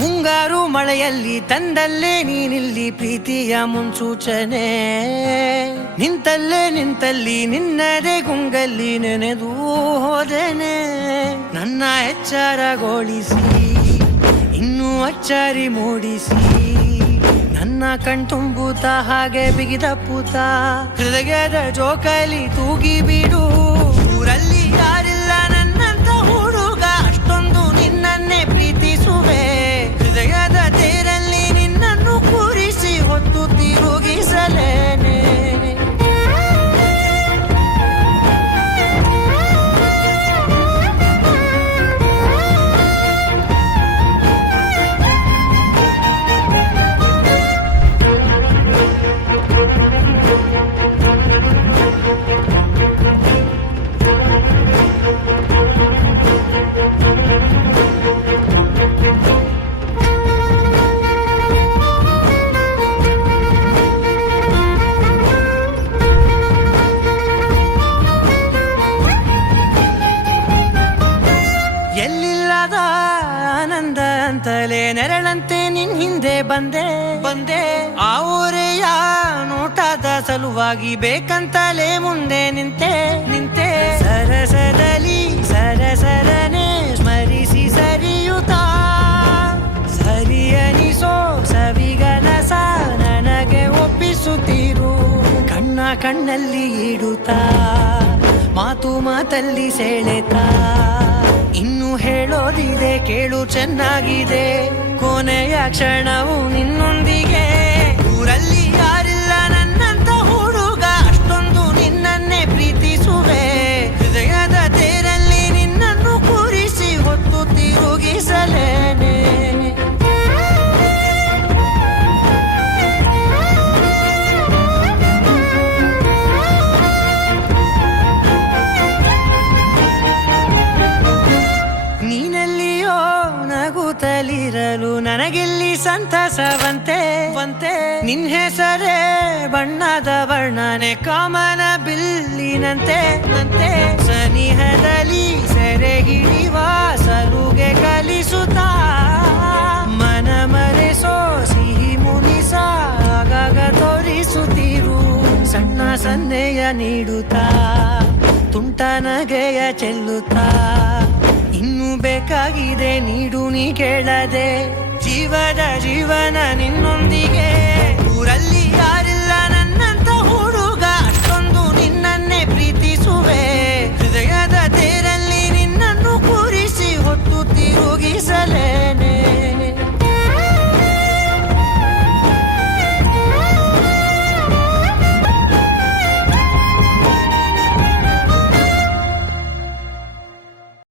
ಮುಂಗಾರು ಮಳೆಯಲ್ಲಿ ತಂದಲ್ಲೇ ನೀನಿಲ್ಲಿ ಪ್ರೀತಿಯ ಮುನ್ಸೂಚನೆ, ನಿಂತಲ್ಲಿ ನಿನ್ನದೇ ಗುಂಗಲ್ಲಿ ನೆನೆದು ಹೋದೆನೆ. ನನ್ನ ಎಚ್ಚರಗೊಳಿಸಿ ಇನ್ನೂ ಅಚ್ಚರಿ ಮೂಡಿಸಿ, ನನ್ನ ಕಣ್ತುಂಬುತ್ತ ಹಾಗೆ ಬಿಗಿದ ಪೂತ ಹೃದಯದ ಜೋಕಾಲಿ ತೂಗಿ ಬಿಡು. ಊರಲ್ಲಿ ಯಾರಿಲ್ಲ ನನ್ನಂತ ಹುಡುಗ, ಅಷ್ಟೊಂದು ನಿನ್ನನ್ನೇ ಪ್ರೀತಿಸುವೆ. ಹೃದಯದ ತೇರಲ್ಲಿ ನಿನ್ನನ್ನು ಕೂರಿಸಿ ಹೊತ್ತು ತಿರುಗಿಸಲೇನೆ. ಎಲ್ಲಿಲ್ಲದ ಆನಂದ ಅಂತಲೇ ನೆರಳಂತೆ ನಿನ್ ಹಿಂದೆ ಬಂದೆ. ಆ ಊರೆಯ ನೋಟದ ಸಲುವಾಗಿ ಬೇಕಂತಲೇ ಮುಂದೆ ನಿಂತೆ. ಸರಸದಲ್ಲಿ ಸರಸರನೆ ಸ್ಮರಿಸಿ ಸರಿಯುತ್ತಾ, ಸರಿಯನಿಸೋ ಸವಿಗನಸ ನನಗೆ ಒಪ್ಪಿಸುತ್ತೀರು. ಕಣ್ಣಲ್ಲಿ ಇಡುತ್ತಾ, ಮಾತಲ್ಲಿ ಸೆಳೆತಾ, ಇನ್ನು ಹೇಳೋದಿದೆ ಕೇಳು ಚೆನ್ನಾಗಿದೆ. ಕೊನೆಯ ಕ್ಷಣವು ನಿನ್ನೊಂದಿಗೆ. ಊರಲ್ಲಿ ಯಾರಿಲ್ಲ ನನ್ನಂತ ಹುಡುಗ, ಅಷ್ಟೊಂದು ನಿನ್ನನ್ನೇ ಪ್ರೀತಿಸುವೆ. ಹೃದಯದ ತೇರಲ್ಲಿ ನಿನ್ನನ್ನು ಕೂರಿಸಿ ಹೊತ್ತು ತಿರುಗಿಸಲೇನೆ. ನೀನೆಲ್ಲಿಯೋ ನಗುತ್ತಲಿರಲು ನನಗಿಲ್ಲಿ ಸಂತಸವಂತೆ. ನಿನ್ ಹೆಸರೇ ಬಣ್ಣದ ವರ್ಣನೆ ಕಾಮನ ಬಿಲ್ಲಿನಂತೆ. ಸನಿಹದಲ್ಲಿ ಸೆರೆ ಹಿಡಿಯುವ ಸಲುಗೆ ಕಲಿಸುತ್ತಾ, ಮನ ಮರೆಸೋ ಸಿಹಿ ಮುನಿಸ ಆಗಾಗ ತೋರಿಸುತ್ತೀರು. ಸಣ್ಣ ಸನ್ನೆಯ ನೀಡುತ್ತಾ, ತುಂಟ ನಗೆಯ ಚೆಲ್ಲುತ್ತಾ, ಇನ್ನು ಬೇಕಾಗಿದೆ ನೀಡು ನೀ ಕೇಳದೆ. ಜೀವನ ನಿನ್ನೊಂದಿಗೆ. ಊರಲ್ಲಿ